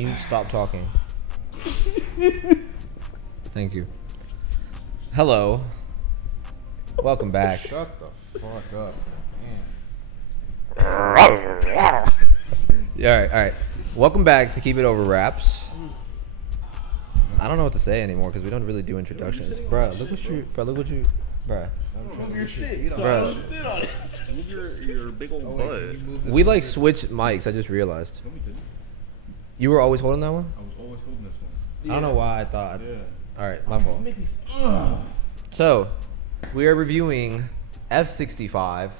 you stop talking? Thank you. Hello. Welcome back. Shut the fuck up, Yeah, all right. Welcome back to Keep It Over Raps. I don't know what to say anymore because we don't really do introductions. Bruh, look what you. Bruh. Move your shit. Bro. Sit on it. Move your big old butt. We like switched mics. I just realized. No, we didn't. You were always holding that one? I was always holding this one. I don't know why I thought. Yeah. All right, my fault. Make me. So, we are reviewing F65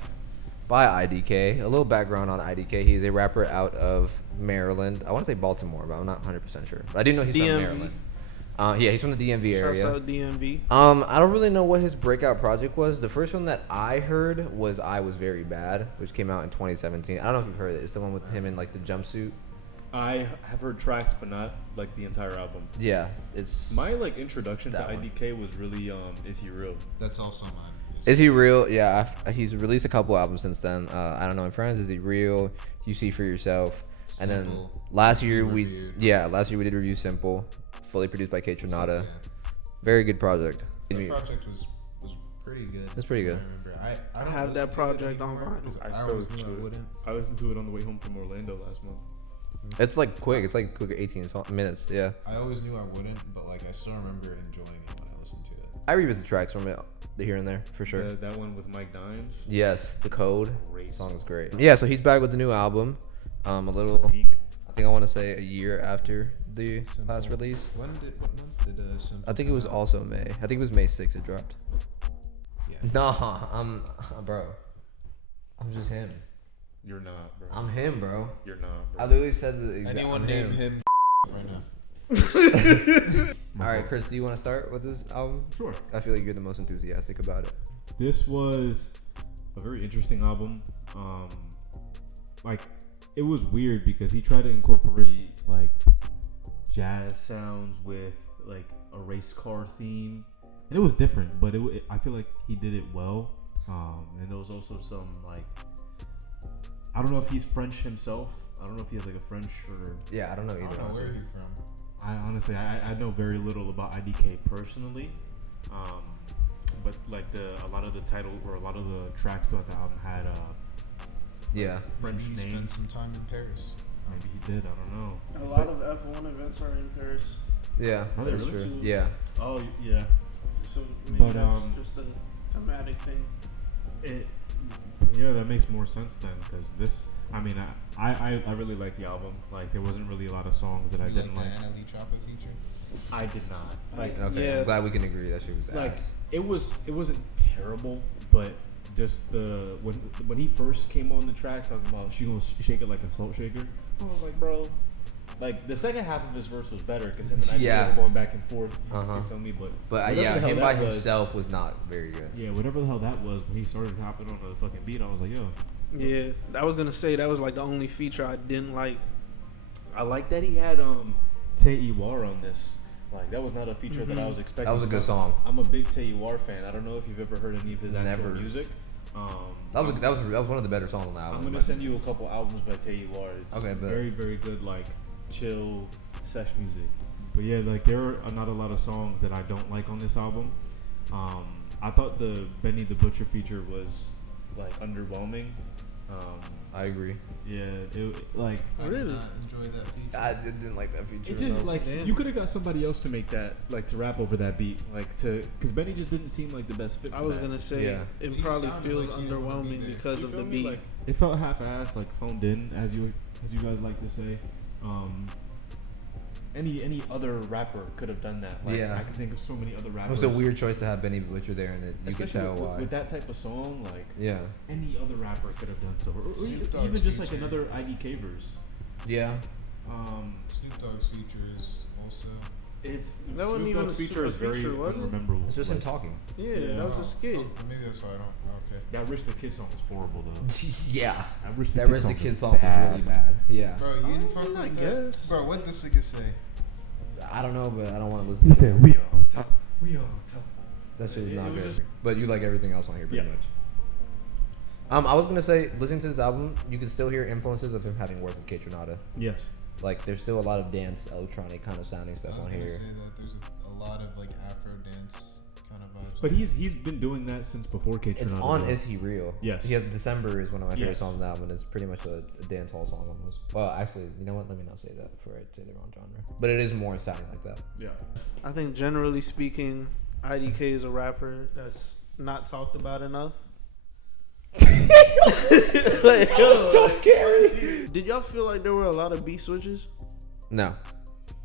by IDK. A little background on IDK. He's a rapper out of Maryland. I want to say Baltimore, but I'm not 100% sure. But I do know he's from Maryland. Yeah, he's from the DMV area. Shouts out DMV. I don't really know what his breakout project was. The first one that I heard was I Was Very Bad, which came out in 2017. I don't know if you've heard it. It's the one with him in like the jumpsuit. I have heard tracks, but not like the entire album. Yeah, it's My like introduction to that one. IDK was really Is He Real? That's also mine. Is He Real? Yeah, he's released a couple albums since then. I don't know, in Friends, Is He Real? You See For Yourself. And then Simple. last year we Reviewed. did review Simple, fully produced by K Tronada. Yeah. Very good project. The project was pretty good. It's pretty good. I remember. I don't have listen that to it project on anymore vinyl. 'cause I I still always listen knew to I it. wouldn't. I listened to it on the way home from Orlando last month. It's like quick. It's like quick 18 minutes. Yeah. I always knew I wouldn't, but like I still remember enjoying it when I listened to it. I revisit tracks from it here and there for sure. That one with Mike Dimes. Yes, The Code. Great The song is song. great. Yeah, so he's back with the new album. A little, Peak. I think I want to say a year after the Simple. last release. What month did Simple I think it was come out? also May. I think it was May 6th it dropped. Yeah. Nah, bro. I'm just him. You're not, bro. I'm him, bro. You're not, bro. I literally said the exact. Anyone I'm name him right now? All right, Chris, do you want to start with this album? Sure. I feel like you're the most enthusiastic about it. This was a very interesting album. Like it was weird because he tried to incorporate like jazz sounds with like a race car theme, and it was different. But I feel like he did it well. And there was also some like I don't know if he's French himself. I don't know if he has like a French or Yeah, I don't know I either. don't know honestly. where he from. I honestly I know very little about IDK personally. But like a lot of the title or a lot of the tracks throughout the album had Yeah. French Maybe he names. spent some time in Paris. Maybe he did. I don't know. A lot of F1 events are in Paris. Yeah, Are they that's really? true. Yeah. Oh yeah. So maybe But, that's just a thematic thing. Yeah, that makes more sense then because this. I mean, I really like the album. Like, there wasn't really a lot of songs that I You didn't like like. the Anna Lee Chopper feature? I did not. Like, Okay. Yeah. I'm glad we can agree that shit was like ass. it wasn't terrible, but just when he first came on the track talking about she gonna shake it like a salt shaker, I was like, bro. Like the second half of his verse was better because him and I Yeah. were going back and forth. Uh-huh. You feel me? But But whatever yeah, the hell him that by was- himself was not very good. Yeah, whatever the hell that was when he started hopping on the fucking beat, I was like, yo. Yeah, I was gonna say that was like the only feature I didn't like. I like that he had Tay Iwar on this. Like that was not a feature that I was expecting. That was a good song. I'm a big Tay Iwar fan. I don't know if you've ever heard any of his actual Never. music. That was one of the better songs on the album. I'm gonna send you a couple albums by Tay Iwar. It's Okay, bet. very very good like chill sesh music. But yeah, like there are not a lot of songs that I don't like on this album. I thought the Benny the Butcher feature was like underwhelming. I agree. Yeah, it like I did Really? not enjoy that feature. I didn't like that feature. it just no. like Damn. you could have got somebody else to make that like to rap over that beat like to because Benny just didn't seem like the best fit. I for was that. gonna say Yeah. it He probably sounded feels like he didn't wanna be underwhelming there. because You of feel the me? beat. Like, it felt half-assed, like phoned in, as you guys like to say. Any other rapper could have done that. Like, Yeah. I can think of so many other It rappers. was a weird choice to have Benny Butcher there, and you could Especially tell with, why. with that type of song, like Yeah. any other rapper could have done so, or Snoop Dogg's even just like feature. another IDK verse. Yeah. Snoop Dogg's feature is also. It's That wasn't Snoop even Dogg's a feature is very feature, was it? unmemorable. It's just him Like, talking. Yeah, Yeah. that was a skit. Oh, maybe that's why I don't. Okay. That Rich the Kid song was horrible though. Yeah. That Rich That Rest of the Kid song was really bad. Yeah. Bro, you didn't fuck I with guess. that? Bro, what does nigga say? I don't know, but I don't want to listen He to it. said we all top, we all top. That shit was It not was good. just- But you like everything else on here pretty Yeah. much. I was gonna say, listening to this album, you can still hear influences of him having worked with K Tronada. Yes. Like, there's still a lot of dance, electronic kind of sounding stuff on here. I was gonna say that there's a lot of like Afro dance kind of vibes. But he's been doing that since before K It's on Is He Real? Yes. He has December is one of my favorite Yes. songs on the album, and it's pretty much a dance hall song almost. Well, actually, you know what? Let me not say that before I say the wrong genre. But it is more sounding like that. Yeah. I think generally speaking, IDK is a rapper that's not talked about enough. Like, so scary. Did y'all feel like there were a lot of beat switches? No.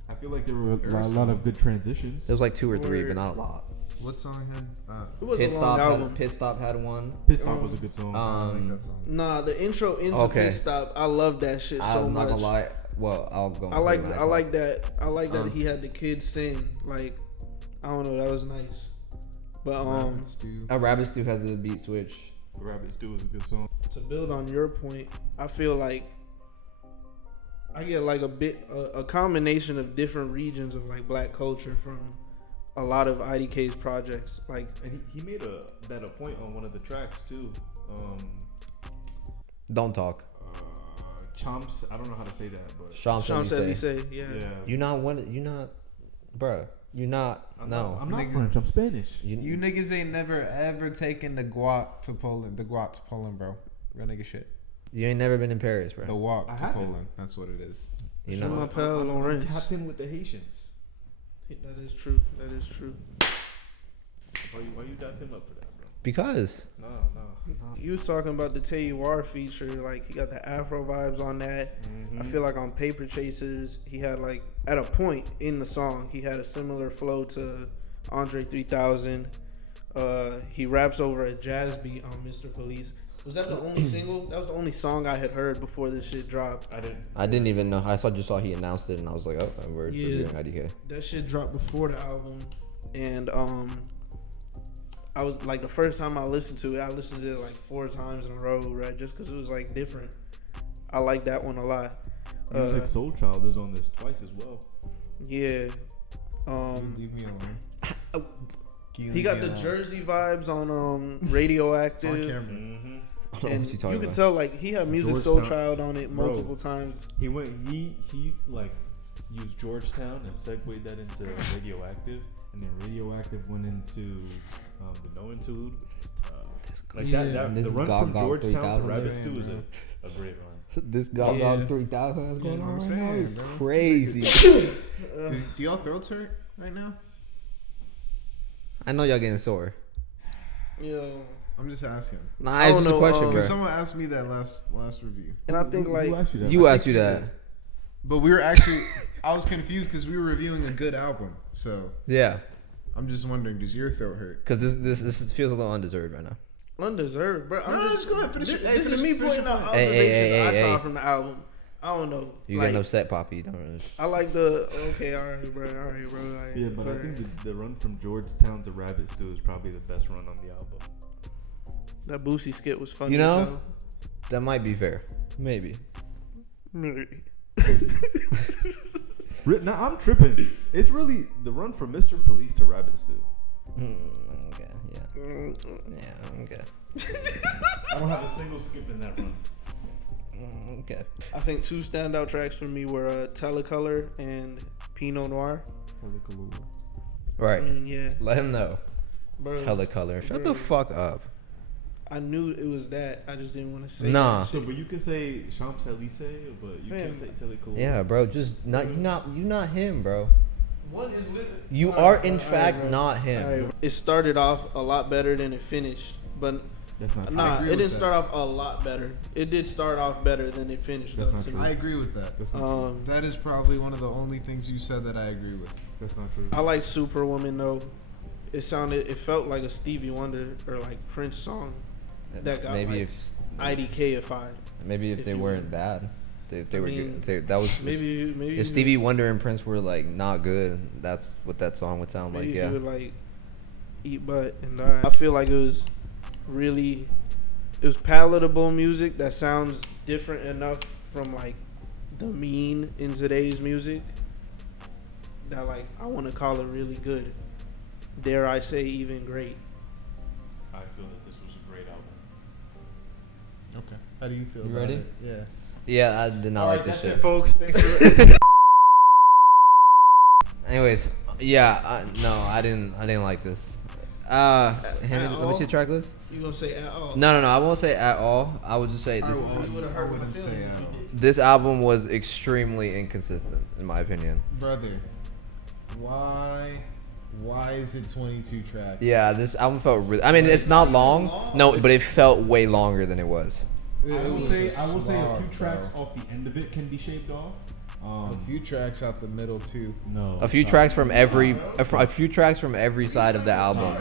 I feel like there were a lot of good transitions. It was like 2 or 3, but not a lot. What song had? It was a long album. Pit Stop had one. Pit Stop was a good song. I like that song. Nah, the intro into Okay. Pit Stop, I love that shit so I'm much. not gonna lie. Well, I'll go. I like that. I like that Um, he had the kids sing. Like, I don't know, that was nice. But A Rabbit Stew has a beat switch. Rabbit Stew was a good song. to build on your point, I feel like I get like a combination of different regions of like black culture from a lot of IDK's projects. Like, And he made a point on one of the tracks too. Don't talk. Chomps, I don't know how to say that, but Sean Sean said, said he said, yeah. You not one. You not, bruh. You not. I'm No. not Niggas- French. I'm Spanish. You niggas ain't never ever taken the guap to Poland. The guap to Poland, bro. Real nigga shit. You ain't never been in Paris, The bro. walk I to haven't. Poland. That's what it is. You Je know. m'appelle I'm Laurence. tapped in with the Haitians. That is true. That is true. Why you tapped him up for that, bro? Because No. You was talking about the Tayuar feature, like he got the Afro vibes on that. Mm-hmm. I feel like on Paper Chasers, he had like at a point in the song, he had a similar flow to Andre 3000. He raps over a jazz beat on Mr. Police. Was that the only single? That was the only song I had heard before this shit dropped. I didn't even know. I just saw he announced it, and I was like, oh, we're doing IDK. That shit dropped before the album, and I was like, the first time I listened to it, I listened to it like 4 times in a row, right? Just because it was like different. I like that one a lot. Music Soul Child is on this twice as well. Yeah. Leave me alone. He got the Jersey vibes on Radioactive. On camera. Mm-hmm. I don't know And what you talking you can about. tell like he had Music Soul Georgetown. Child on it Bro. multiple times. He like used Georgetown and segued that into Radioactive, and then Radioactive went into the No Interlude. It's tough. Like Yeah. that This the run Gog from Gog Georgetown to 3000 Rabbit man, Stew is bro. a great run. This Gog Yeah. Gog 3000 that's going You know on what I'm right now saying, is bro? crazy. Do y'all throats hurt right now? I know y'all getting sore. Yo. I'm just asking. Nah, I it's don't just a know, question, um, bro. Because someone asked me that last review. And I think like Who asked you that? You asked you that. But we were actually, I was confused because we were reviewing a good album. So Yeah, I'm just wondering, does your throat hurt? because this feels a little undeserved right now. undeserved, bro. No, just go ahead, finish This, it. Hey, this finish is me it, finish pointing your out point. observations Hey, I saw hey. from the album. I don't know. You like, getting upset, Poppy? Don't. I like the okay, all right, bro. Like, Yeah, but I think the run from Georgetown to Rabbit Stew is probably the best run on the album. that Boosie skit was funny. You know? as hell. That might be fair. Maybe. Maybe. Nah, I'm tripping. It's really the run from Mr. Police to Rabbit Stew. Okay. Yeah. Yeah. Okay. I don't have a single skip in that run. Okay. I think 2 standout tracks for me were Telecolor and Pinot Noir. Right. I mean, yeah, Let him know. bro. Telecolor. Shut the Bro. fuck up. I knew it was that. I just didn't want to say. Nah. that So, shit. but you can say Champs Élysées, but you Fam. can't say Telecolor. Yeah, bro. Just not. You not him, bro. One is lit- You All are right, in all right, fact bro. not All him. right. It started off a lot better than it finished, but That's not true. nah, agree it with didn't that. start off a lot better. It did start off better than it finished. That's though, not to true. me. I agree with that. That's not true. That is probably one of the only things you said that I agree with. That's not true. I like Superwoman though. It felt like a Stevie Wonder or like Prince song that got Maybe like if IDK-ified. maybe if if they you- weren't bad, they were mean, good. That was Maybe If Stevie Wonder and Prince were like not good, that's what that song would sound like. maybe Yeah. you would like eat butt and die. I feel like it was palatable music that sounds different enough from like the mean in today's music that like I want to call it really good. Dare I say even great. I feel that this was a great album. Okay. How do you feel You about ready? it? Yeah. Yeah, I did not like this shit. folks. Thanks for. Anyways, yeah, no, I didn't like this. Let me see the track list. You gonna say at all? No, I won't say at all. I would just say I this. wouldn't say at all. This album was extremely inconsistent, in my opinion. Brother, why is it 22 tracks? Yeah, this album felt really. I mean, it's not long. No, but it felt way longer than it was. I will say a slog, few tracks bro. off the end of it can be shaved off. A few tracks out the middle too. No. A few tracks from every side of the album.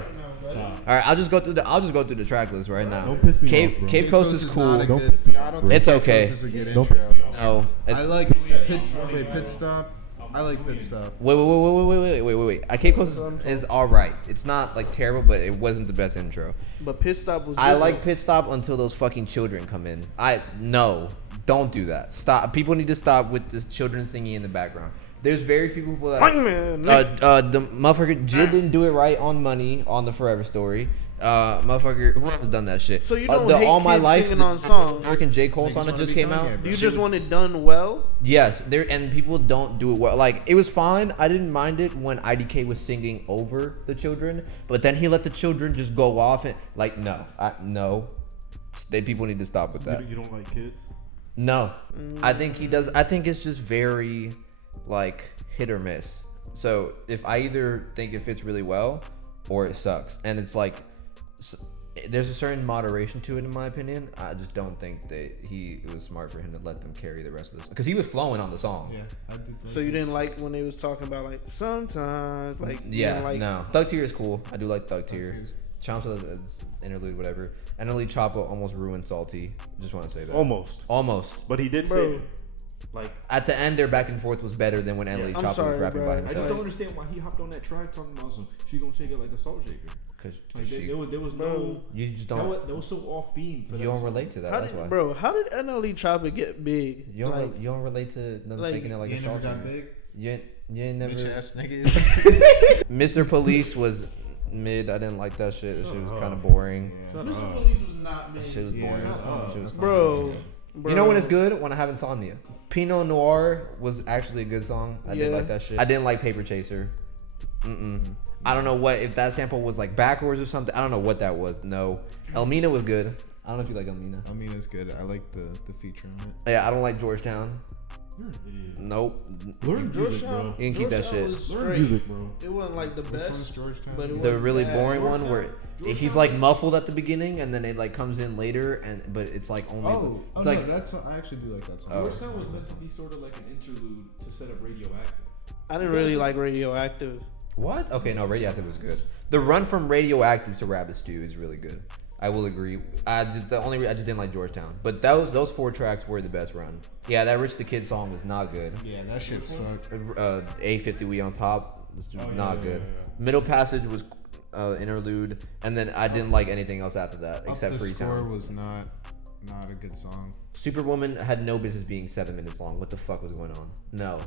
Stop. All right, I'll just go through the track list right now. Don't piss me Cape off, bro. Cape Coast is cool. Don't piss me I off, don't bro. think It's Cape okay. Coast is a good Don't intro. piss me off. No, it's, I like Pit Stop. I like Pit Stop. wait. Cape Coast is all right. It's not like terrible, but it wasn't the best intro. But Pit Stop was. I good, like though. Pit Stop until those fucking children come in. No, don't do that. Stop. People need to stop with this children singing in the background. There's very few people that. The motherfucker Jid didn't do it right on Money on the Forever Story. Motherfucker, who else has done that shit? So you don't the hate All My kids Life singing on songs. American J Cole song that wanna just be came Kanye, out. bro. You just want it done well. Yes, there and people don't do it well. Like it was fine. I didn't mind it when IDK was singing over the children, but then he let the children just go off and like no. People need to stop with that. You don't like kids? No, I think he does. I think it's just very like hit or miss. So if I either think it fits really well or it sucks, and it's like there's a certain moderation to it in my opinion. I just don't think that it was smart for him to let them carry the rest of this because he was flowing on the song. Yeah, I did. So you didn't like when they was talking about like sometimes like you Yeah, didn't like no. Thug Tier is cool. I do like Thug Tier. Tier's- Chomps is interlude, whatever. And Elite Choppa almost ruined Salty. Just want to say that. Almost. But he did Bro. say, like, At the end, their back and forth was better than when Elite I'm Choppa sorry, was rapping bro. by I just himself. don't understand why he hopped on that track talking about some. She gonna shake it like a salt shaker. Because Like there was Bro. no. you just That don't. was so off theme. For You that don't song. relate to that. how That's why. did, bro, how did NLE Chopper get big? You don't. Like, You don't relate to them like, shaking it like You a ain't never salt got shaker. big. You ain't never. Bitch ass niggas. Mr. Police was mid. I didn't like that shit. That shit was kind of boring. Yeah. Mr. Police was not That shit was Yeah, boring. that's all. Shit was That's bro, all. bro. You know when it's good? When I have insomnia. Pinot Noir was actually a good song. I did Yeah. like that shit. I didn't like Paper Chaser. I don't know what if that sample was like backwards or something. I don't know what that was. No. Elmina was good. I don't know if you like Elmina. I mean, it's good. I like the feature on it. Yeah, I don't like Georgetown. You're an idiot. Nope. Learn music, bro. You can keep that shit. Was Learn straight. music, bro. It wasn't like the Which one's best, Georgetown? but it The wasn't really bad. boring one where Georgetown? he's like muffled at the beginning and then it like comes in later but it's like only Oh, it's no, like that's I actually do like that song. Oh. Georgetown was meant to be sort of like an interlude to set up Radioactive. I didn't really like Radioactive. what? Okay, no, Radioactive was good. The run from Radioactive to Rabbit Stew is really good. I will agree. I just didn't like Georgetown, but those 4 tracks were the best run. Yeah, that Rich the Kid song was not good. Yeah, that shit sucked. A50 We on Top was Oh, yeah, not yeah, good. yeah, yeah. Middle Passage was interlude, and then I didn't like anything else after that except Up the Score Freetown. was not a good song. Superwoman had no business being 7 minutes long. What the fuck was going on? No.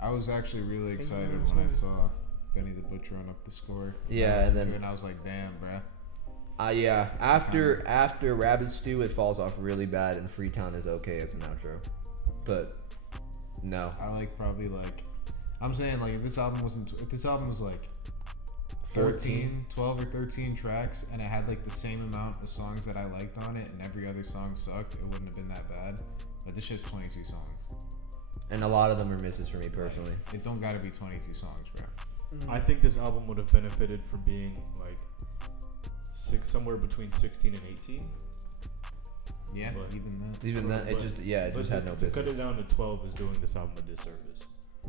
I was actually really excited when I saw Benny the Butcher on Up the Score. Yeah, I listened and then- to it and I was like, damn, bruh. Yeah. After Rabbit Stew, it falls off really bad, and Freetown is okay as an outro, but no. I like probably like, I'm saying like if this album was like 14. 12 or 13 tracks and it had like the same amount of songs that I liked on it and every other song sucked, it wouldn't have been that bad. But this shit's 22 songs. And a lot of them are misses for me personally. It don't gotta be 22 songs, bro. I think this album would have benefited from being like somewhere between 16 and 18. Yeah, But- even that. Even that, it But- just had no to cut business. it down to 12 is doing this album a disservice.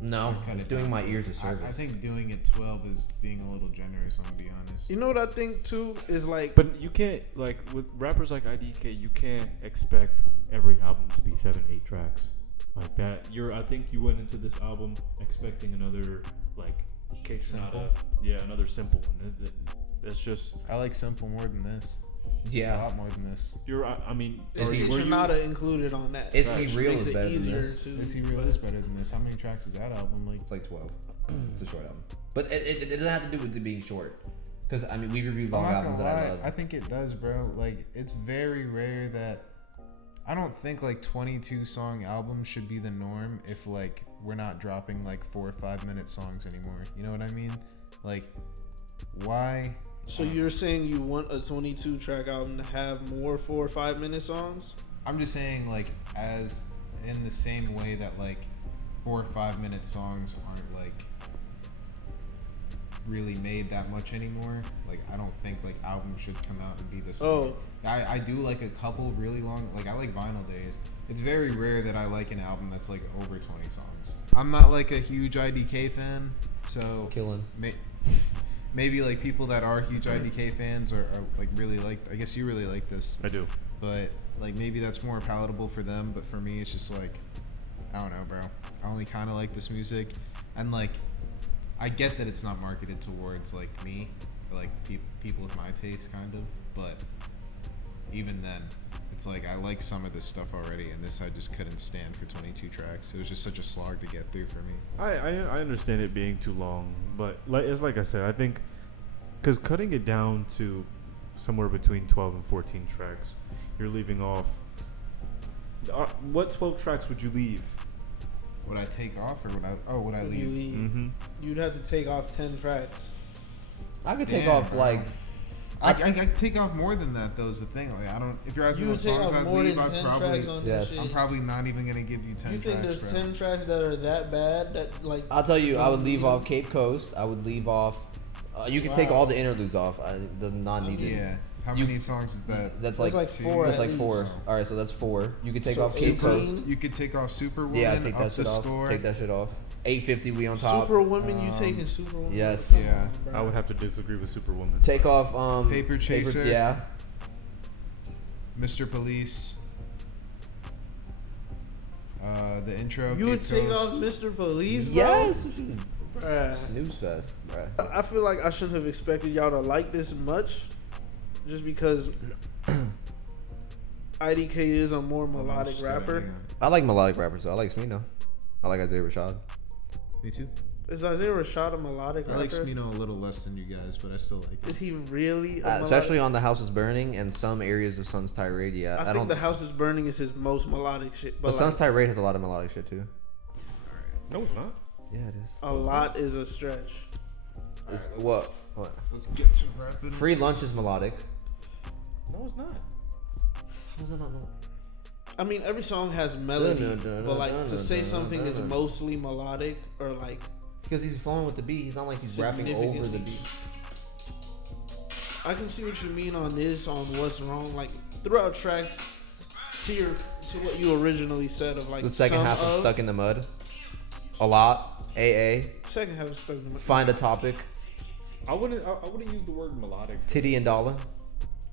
No, Cut it's it doing down. my ears a service. I think doing it 12 is being a little generous, I'm gonna be honest. You know what I think too is like, But you can't, like, with rappers like IDK, you can't expect every album to be 7-8 tracks like that. I think you went into this album expecting another like Simple. another simple one. That's just I like Simple more than this. A yeah. lot more than this. I mean, Is he- Trinata included on that. Is Right. He Which Real makes is it better than easier this. to. Is he real is better than this? How many tracks is that album? Like, It's like 12. It's a short album, but it doesn't have to do with it being short. Because I mean, we reviewed long I'm not albums gonna that I lie, love. I think it does, bro. Like, it's very rare that I don't think like 22 song albums should be the norm if like we're not dropping like 4 or 5 minute songs anymore. You know what I mean? Like, why? So you're saying you want a 22 track album to have more 4 or 5 minute songs? I'm just saying, like, as in the same way that like 4 or 5 minute songs aren't like really made that much anymore. Like, I don't think like albums should come out and be the same. Oh. I do like a couple really long, like I like Vinyl Days. It's very rare that I like an album that's like over 20 songs. I'm not like a huge IDK fan, so Killing. Maybe like people that are huge IDK fans are like really like, I guess you really like this, I do. but like maybe that's more palatable for them. But for me, it's just like, I don't know, bro. I only kind of like this music, and like I get that it's not marketed towards like me, or, like people with my taste, kind of. But even then, it's like I like some of this stuff already, and this I just couldn't stand for 22 tracks. It was just such a slog to get through for me. I understand it being too long, but like I said, I think because cutting it down to somewhere between 12 and 14 tracks, you're leaving off. What 12 tracks would you leave? Would I take off or would I leave? Mm-hmm. You'd have to take off 10 tracks. I could take Damn, off bro. like. I take off more than that though. Is the thing. Like I don't. If you're asking You what would take songs off I'd more than leave, 10 I'd probably. tracks on Yes. this shit. I'm probably not even gonna give you 10 You think tracks, there's bro. 10 tracks that are that bad that like? I'll tell you, I would leave off Cape Coast. I would leave off. You could take Wow. all the interludes off. The non-needed. Yeah. How You- many songs is that? That's That's like, like 4 That's at like least. 4. All right, so that's 4. You could take So off Cape 18? Coast. You could take off Superwoman. Yeah, take that up shit the off. score. Take that shit off. 850, we on top. Superwoman, you taking Superwoman? yes. Come Yeah. on, bro. I would have to disagree with Superwoman. Take off Paper Chaser. yeah. Mr. Police. The intro. You would Cape take Coast. off Mr. Police, bro? Yes. Bruh. Snooze fest, bruh. I feel like I shouldn't have expected y'all to like this much, just because IDK is a more melodic Just gotta rapper. hang on. I like melodic rappers, though. I like Smino. I like Isaiah Rashad. Me too. Is Isaiah Rashad a melodic I rapper? like Smino a little less than you guys, but I still like Is it. he really? A Especially melodic? on The House is Burning and some areas of Sun's Tirade. Yeah, I I think don't. The House is Burning is his most melodic shit. But But Sun's like, Tirade has a lot of melodic shit too. No, it's not. Yeah, it is. a lot is a stretch. It's, Alright, what? Let's get to rapping. Free Lunch is melodic. No, it's not. How is that not melodic? I mean, every song has melody, Dun, dun, dun, but like dun, to dun, say dun, something dun, is dun. mostly melodic or like Because he's flowing with the beat. He's not like he's rapping over the Significantly. beat. I can see what you mean on this, on what's wrong. Like throughout tracks, to what you originally said of like The second some half of Stuck in the Mud. A lot. AA. Second half of Stuck in the Mud. Find a Topic. I wouldn't use the word melodic. Titty and Dollar.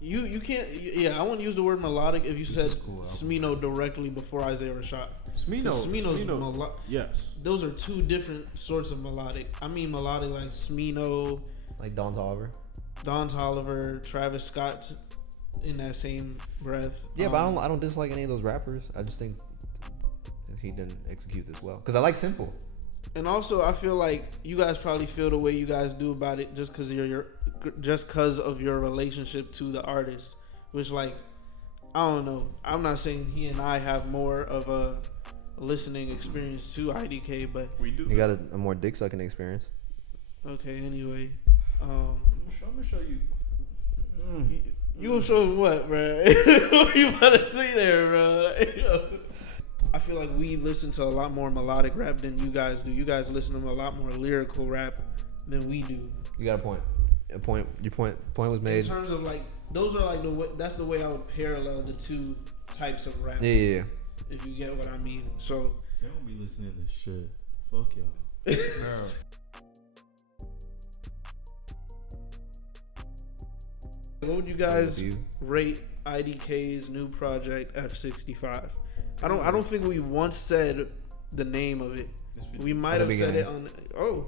You can't. Yeah, I wouldn't use the word melodic if you said is cool album. Smino directly before Isaiah Rashad. Smino's Yes. those are two different sorts of melodic. I mean melodic like Smino, Like Don Toliver. Don Toliver, Travis Scott in that same breath. Yeah, but I don't dislike any of those rappers. I just think he didn't execute this well. Because I like Simple. And also, I feel like you guys probably feel the way you guys do about it just because of your relationship to the artist. Which, like, I don't know. I'm not saying he and I have more of a listening experience to IDK, but We do. You got a more dick sucking experience. okay. Anyway, I'm gonna show you. you gonna show me what, bro? What you about to say there, bro? I feel like we listen to a lot more melodic rap than you guys do. You guys listen to a lot more lyrical rap than we do. You got a point. Your point was made. In terms of like, those are like that's the way I would parallel the two types of rap. Yeah. If you get what I mean. So They don't be listening to shit. Fuck y'all. what would you guys Review. rate IDK's new project F65? I don't think we once said the name of it. We might At have the said it beginning. on.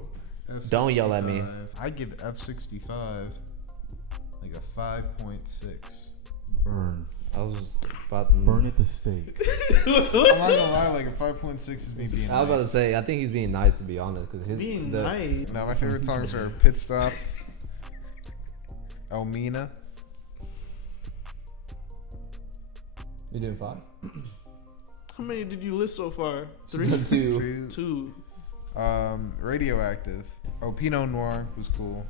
Don't yell at me. I'd give F65 like a 5.6. Burn. I was about to Burn at the stake. I'm not gonna lie, like a 5.6 is me being I was about to nice. say, I think he's being nice, to be honest, because his Being the, nice. No, my favorite songs are Pit Stop, Elmina. You doing 5? How many did you list so far? 3? Two. 2. Radioactive. Oh, Pinot Noir was cool.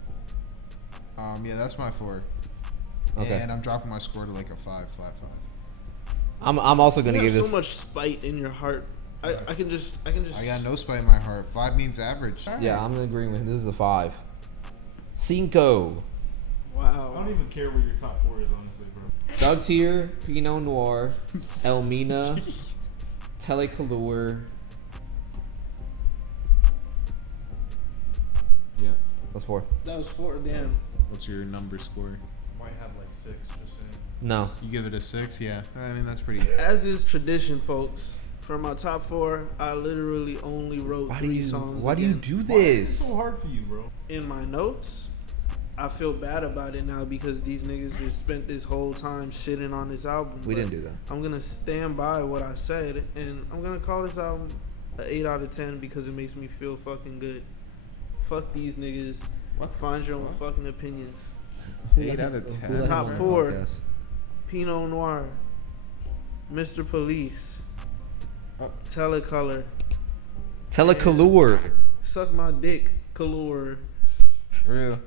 Yeah, that's my 4. Okay. And I'm dropping my score to like a 5, flat 5. I'm also gonna You give have this. so much spite in your heart. I can just. I got no spite in my heart. 5 means average. Yeah, I'm in agreement. This is a 5. Cinco. I Wow. don't even care what your top 4 is, honestly, bro. Doug Tier, Pinot Noir, Elmina, Telecolor. Yeah. That's 4. That was 4. Damn. What's your number score? Might have like 6, just saying. No. You give it a 6? Yeah. I mean, that's pretty. As is tradition, folks. For my top 4, I literally only wrote 3 songs. Why do you again. do Why is it this? so hard for you, bro? In my notes, I feel bad about it now because these niggas just spent this whole time shitting on this album. We but didn't do that. I'm gonna stand by what I said, and I'm gonna call this album an 8 out of 10 because it makes me feel fucking good. Fuck these niggas. What? Find your own fucking opinions. 8 out of 10. Top 4. Pinot Noir, Mr. Police, Telecolor, Telecolor. Suck My Dick, Color. Real.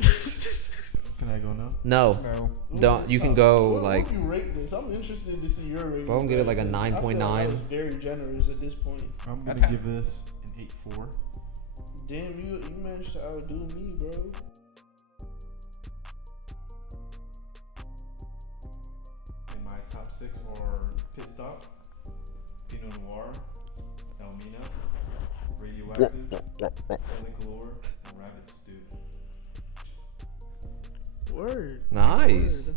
Can I go now? No. No. Don't. You can go like. What do you rate this? I'm interested to see your rating. Well, I'm gonna give it like a I feel 9.9. I was very generous at this point. I'm gonna give this an 8.4. Damn, you managed to outdo me, bro. And my top 6 are Pit Stop, Pinot Noir, Elmina, Radioactive, Telecolor, and Rabbit Stew. Word. Nice. Word.